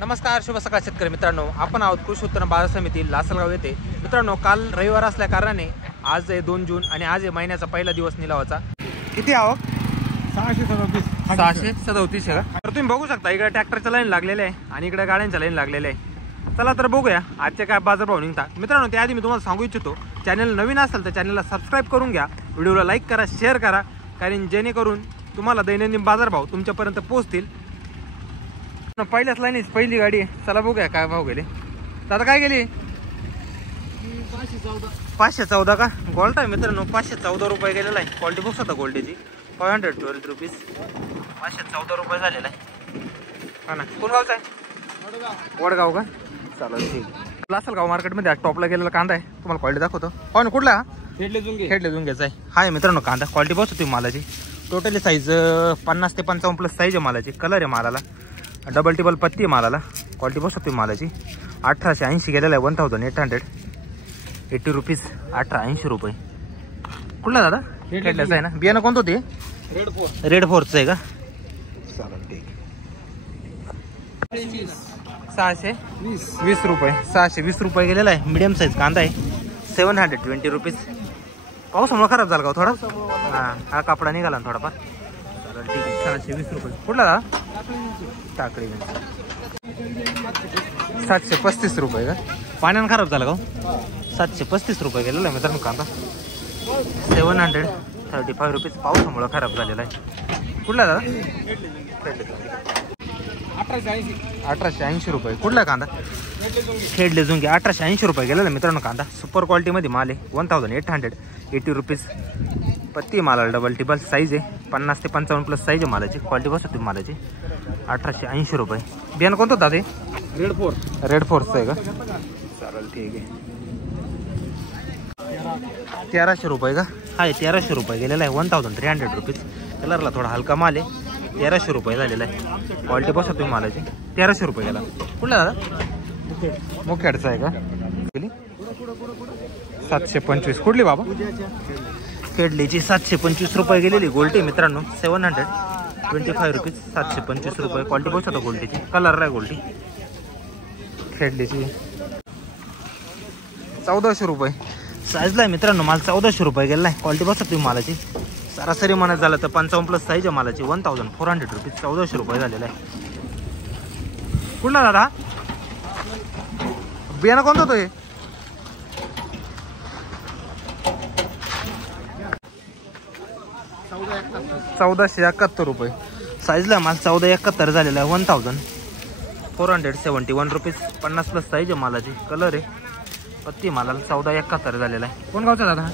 नमस्कार, शुभ सकाळ शेतकरी मित्रांनो. आपण आहोत कृषी उत्पन्न बाजार समिती लासलगाव येथे. मित्रांनो, काल रविवार असल्या कारणाने आज आहे 2 जून आणि आज आहे महिन्याचा पहिला दिवस निलावाचा. किती आवक? 637 का? तर तुम्ही बघू शकता इकडे ट्रॅक्टरच्या लाईन लागलेले आहे आणि इकडे गाड्यांच्या लाईन लागलेले आहे. चला तर बघूया आजचे काय बाजारभाव निघतात. मित्रांनो, त्याआधी मी तुम्हाला सांगू इच्छितो, चॅनल नवीन असेल तर चॅनलला सबस्क्राईब करून घ्या, व्हिडिओला लाईक करा, शेअर करा, कारण जेणेकरून तुम्हाला दैनंदिन बाजारभाव तुमच्यापर्यंत पोहोचतील. पहिल्याच लाईनीच पहिली गाडी आहे. चला बघूया काय भाव गेले. दादा काय गेली? 514 का? गोल्ड आहे मित्रांनो, 514 रुपये गेलेला आहे. क्वालिटी बघू शकता गोल्डची, 512 रुपीज, 514 रुपये झालेला आहे. हा ना. कोण गावचा आहे? वडगाव का? चालेल, ठीक. लासलगाव मार्केटमध्ये आज टॉपला गेलेला कांदा आहे, तुम्हाला क्वालिटी दाखवतो. पाहून कुठला? खेडले जुंग्याचा आहे. हाय मित्रांनो कांदा, क्वालिटी बघू शकतो मालाची. टोटली साईज 50 ते 55 प्लस साईज आहे मालाची. कलर आहे मालाला, डबल टिबल पत्ती आहे मालाला. क्वालिटी बघू शकतो मालाची. 1880 गेलेला आहे, 1880 रुपीज, 1880 रुपये. कुठला दादा? खेडल्याचा आहे ना. बियाणं कोणतं ते? रेड फोर्सचं आहे का? चालेल, ठीक. 620 रुपये, 620 रुपये गेलेला आहे. मीडियम साईज कांदा आहे, 720 रुपीज. पावसामुळे खराब झाला का थोडा? हा कापडा निघाला ना थोडाफार. चालेल, ठीक आहे. 620 रुपये. कुठला दादा? टाकळी. 735 रुपये का? पाण्यानं खराब झाला का? 735 रुपये गेलेला आहे मित्रांनो कांदा, 735 रुपीज. पावसामुळे खराब झालेला आहे. कुठला दादा? 1880 रुपये. कुठला कांदा? खेडले जुंगे, 1880 रुपये गेलेला मित्रांनो कांदा. सुपर क्वालिटीमध्ये माल आहे, 1880 रुपीज. पत्ती मालाला डबल टिबल साईज आहे, 50 ते 55 प्लस साईज आहे मालाची. क्वालिटी बसत तुम्ही मालाची. 1880 रुपये. बियाणं कोणतं दादा? रेड फोर्सचं आहे का? चालेल, ठीक आहे. 1300 रुपये का? हाय 1300 रुपये गेलेला आहे, 1300 रुपीज. कलरला थोडा हलका माल आहे, 1300 रुपये झालेला आहे. क्वालिटी बसत तुम्ही मालाची. 1300 रुपये गेला. कुठला दादा? मुखेडचा आहे का? 725. कुठली बाबा? खेडलीची 725 रुपये गेलेली. गोल्टी मित्रांनो, 725 रुपीज, 725 रुपये. क्वालिटी बघू शकता गोल्टीची. कलर आहे गोल्टी. खेडलीची 1400 रुपये साईजला आहे मित्रांनो माल. 1400 रुपये गेला आहे. क्वालिटी बघू तुम्ही मालाची. सरासरी म्हणत झालं तर 55 प्लस साईज आहे मालाची. 1400 रुपीज, 1400 रुपये झालेला आहे. कुठला दादा? बियाणं कोणतं तो? 1471 रुपये साईजला माल. 1471 झालेला आहे, 1471 रुपीज. 50 प्लस साईज आहे मालाची. कलर आहे पत्ती मालाला. 1471 झालेला आहे. कोण गावचा दादा?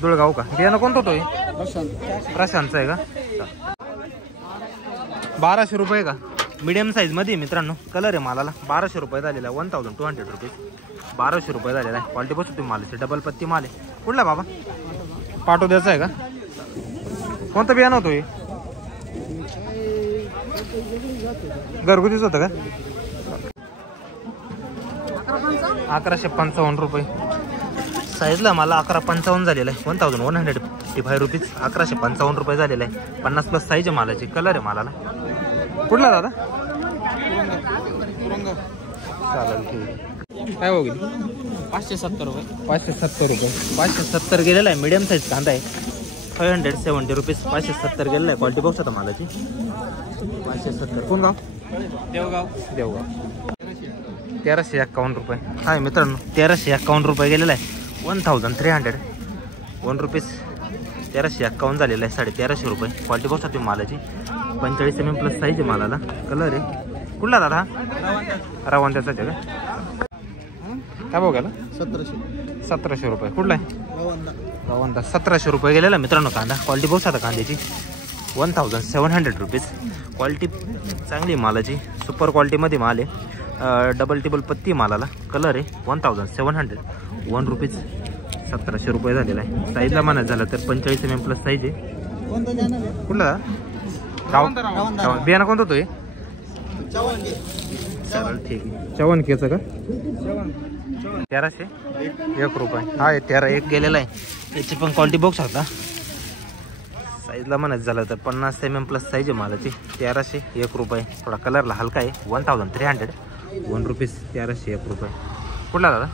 दुळगाव का? बियाणं कोणतं तो? प्रशांतचं आहे का? 1200 रुपये का? मीडियम साईज मध्ये मित्रांनो. कलर आहे मालाला. 1200 रुपये झालेला आहे, 1200 रुपीज. 1200 रुपये झालेला आहे. क्वालिटी बसतो तुम्ही मालाची. डबल पत्ती माल आहे. कुठला बाबा? पाटोद्याचा आहे का? कोणतं बियाणं होतं हे? घरगुतीच होतं का? 1155 रुपये साईजला मला. 1155 झालेला आहे, 1155 रुपीज. 1155 रुपये झालेला आहे. 50 प्लस साईज आहे मालाची. कलर आहे मालाला. कुठला दादा? चालेल, ठीक. काय होईल? 570 रुपये. 570 रुपये. 570 गेलेला आहे. मीडियम साईज कांदा आहे, 570 रुपीज. 570 गेलेला आहे. क्वालिटी बघू शकता मालाची. 570. कोण गाव? देवगाव. 1351 रुपये. हाय मित्रांनो, 1351 रुपये गेलेला आहे, 1301 रुपीज. 1351 झालेला आहे, 1350 रुपये. क्वालिटी बघू शकता तुम्ही मालाची. 45 mm प्लस साईज आहे मालाला. कलर आहे. कुठला दादा? रवंत्याचा आहे का? काय भाव गेला? 1700 रुपये. कुठला आहे? रवंता. 1700 रुपये गेलेला मित्रांनो कांदा. क्वालिटी बघू शकता कांद्याची. 1700 रुपीज. क्वालिटी चांगली मालाची. सुपर क्वालिटीमध्ये माल आहे. डबल टिबल पत्ती मालाला. कलर आहे. 1701 रुपीज. 1700 रुपये झालेला आहे. साईजला मानत झालं तर 45 mm प्लस साईज आहे. कुठला गाव? बियाणं कोणतं तो? चालेल, ठीक आहे. 54 केचं का? 1301 रुपये. हा 1301 गेलेला आहे. याची पण क्वालिटी बघू शकता. साईजला म्हणायचं झालं तर 50 mm प्लस साईज आहे मालाची. 1301 रुपये. थोडा कलरला हलका आहे. 1300 1 रुपीज. 1301 रुपये. कुठला दादा?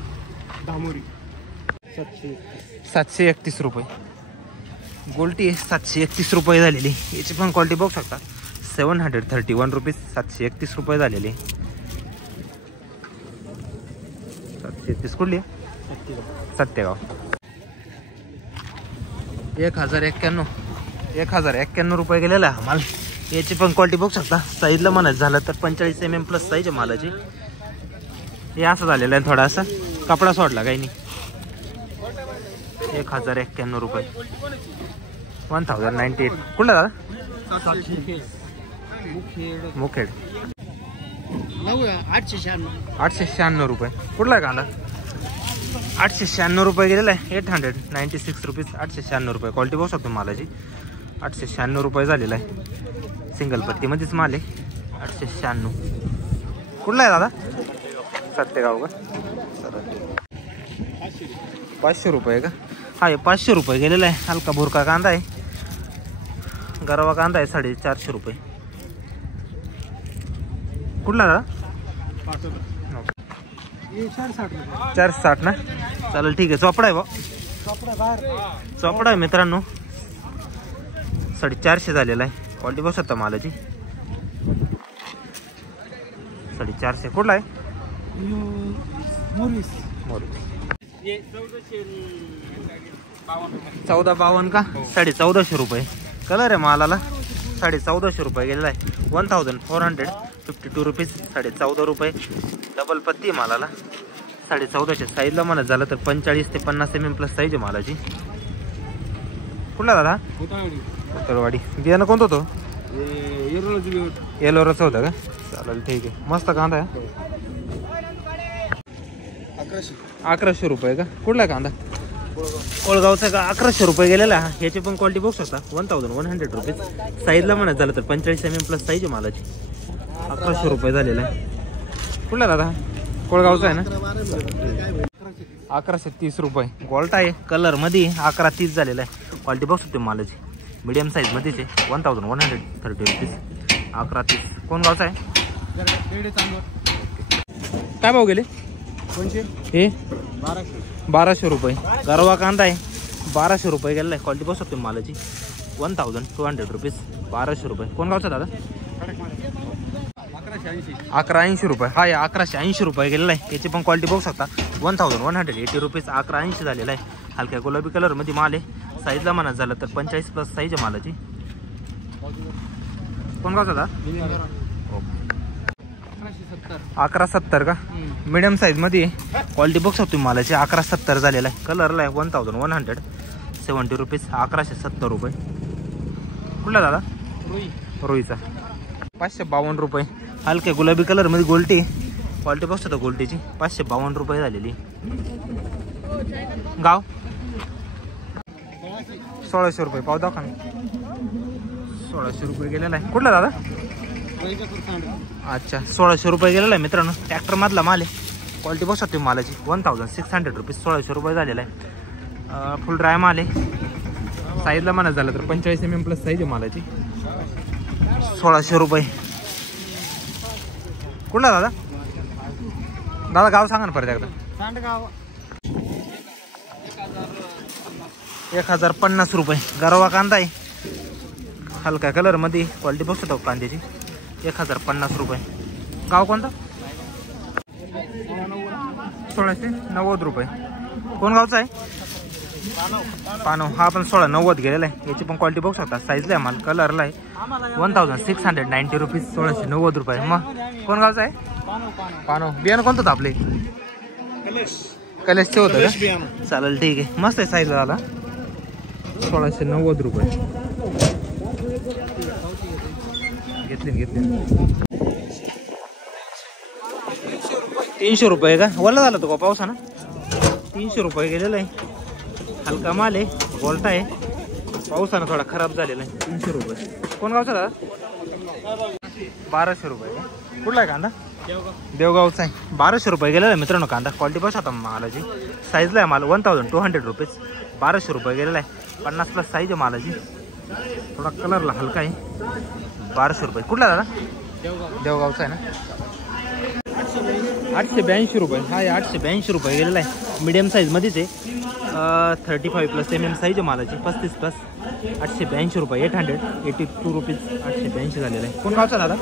धामोरी 731 रुपये. गोल्टी आहे 731 रुपये झालेली. याची पण क्वालिटी बघू शकता. 731 रुपीज. 731 रुपये झालेली. 731 कुठली आहे? सत्तेगाव. 1091 रुपये गेलेला आहे माल. याची पण क्वालिटी बघू शकता. साईजला म्हणायचं झालं तर 45 mm प्लस साईज आहे मालाची. हे असं झालेलं आहे थोडासा कपडा सोडला काही नाही. 1091 रुपये. 1098. कुठला दादा? मुखेड. 896 रुपये. कुठला आहे कांदा? 896 रुपये गेलेला आहे. 896 रुपीज. 896 रुपये. क्वालिटी बघू शकतो मालाची. 896 रुपये झालेला आहे. सिंगल पत्तीमध्येच माल आहे. 896. कुठला आहे दादा? सत्तेगाव का? 500 रुपये का? हा हे 500 रुपये गेलेला आहे. हलका भुरका कांदा आहे. गरवा कांदा आहे 450 रुपये. कुठला दादा? 460 ना? चालेल ठीक आहे. चोपडा आहे बा. चोपडा आहे मित्रांनो. 450 झालेला आहे. क्वालिटी बघू शकता मालाची. 450. कुठला आहे? 1452 का? 1450 रुपये. कलर आहे मालाला. 1450 रुपये गेलेला आहे. 1452 रुपीज. 14.5 रुपये. डबल पत्ती आहे मालाला. 1450. साईजला म्हणत झालं तर 45 ते 50 mm प्लस साईज आहे मालाची. कुठला दादा? उतरवाडी. बियाणं कोणतं होतं? येलोराचं होतं का? चालेल ठीक आहे. मस्त कांदा आहे. 1100 रुपये का? कुठला कांदा? कोळगावचा का? 1100 रुपये गेलेला. याची पण क्वालिटी बघू शकता. 1100 रुपीज. साईजला म्हणत झालं तर 45 mm प्लस साईज आहे मालाची. 1100 रुपये झालेला आहे. कुठला दादा? कोळगावचा आहे ना? 1130 रुपये. गोल्ट आहे कलर मध्ये. 1130 झालेला आहे. क्वालिटी बघू शकते मालाची. मीडियम साईज मध्येच आहे. 1130 रुपीज. 1130. कोण गावचा आहे? काय भाव गेले? हे 1200 रुपये. गरवा कांदा आहे. 1200 रुपये गेलेला आहे. क्वालिटी बघू शकते मालाची. 1200 रुपीज. 1200 रुपये. कोण गावचा दादा? 1180 रुपये. हा या 1180 रुपये गेलेला आहे. याची पण क्वालिटी बघू शकता. 1180 रुपीज. 1180 झालेला आहे. हलक्या गुलाबी कलर मध्ये माल आहे. साईजला म्हणत झालं तर 45 प्लस साईज आहे मालाची. कोण गावचा दादा? 1170 का? मिडियम साईज मध्ये. क्वालिटी बघू शकतो मालाची. 1170 झालेला आहे. कलरला आहे. 1170 रुपीज. 1170 रुपये. कुठला दादा? रोईचा. 552 रुपये. हलक्या गुलाबी कलर मध्ये गोल्टी. क्वालिटी बघू शकतो गोल्टीची. 552 रुपये झालेली. गाव 1600 रुपये. पाव दाखवा. 1600 रुपये गेलेला आहे. कुठला दादा? अच्छा 1600 रुपये गेलेला आहे मित्रांनो. ट्रॅक्टर मधला माल आहे. क्वालिटी बघू शकतो मालाची. 1600 रुपीज. 1600 रुपये झालेला आहे. फुल ड्राय माल आहे. साईजला म्हणत झालं तर 45 mm प्लस साईज आहे मालाची. 1600 रुपये. कुठला दादा? दादा गाव सांगा ना परत एकदा. 1050 रुपये. गरवा कांदा आहे. हलका कलर मध्ये. क्वालिटी बघू शकतो कांद्याची. 1050 रुपये. गाव कोणतं? 1690 रुपये. कोण गावचा आहे? पानव. हा पण 1690 गेलेला आहे. याची पण क्वालिटी बघू शकता. साईजला आहे माल. कलरला आहे. 1690 रुपीज. 1690 रुपये. मग कोण गावचा आहे? पानव. बियाणं कोणतं होतं आपले? कलेशचे होतं का? चालेल ठीक आहे. मस्त आहे साईजला झाला. 1690 रुपये. घेतले 300 रुपये का? वल्ला झाला तो का पावसानं? 300 रुपये गेलेला आहे. हलका माल आहे. गोल्टा आहे. पावसानं थोडा खराब झालेला आहे. 300 रुपये. कोण गावचा दादा? 1200 रुपये. कुठला आहे कांदा? देवगावचा आहे. 1200 रुपये गेलेला आहे मित्रांनो कांदा. क्वालिटी बघा आता मालाची. साईजला आहे माल. 1200 रुपीज. 1200 रुपये गेलेला आहे. 50 प्लस साईज आहे मालाची. थोडा कलरला हलका आहे. 1200 रुपये. कुठला दादा? देवगावचा आहे ना. 882 रुपये. हा 882 रुपये गेलेला आहे. मीडियम साईजमध्येच आहे. 35+ mm साईज आहे मालाची. 35+. 882 रुपये. 882 रुपीज. 882 झालेला आहे. कोण गावचा दादा?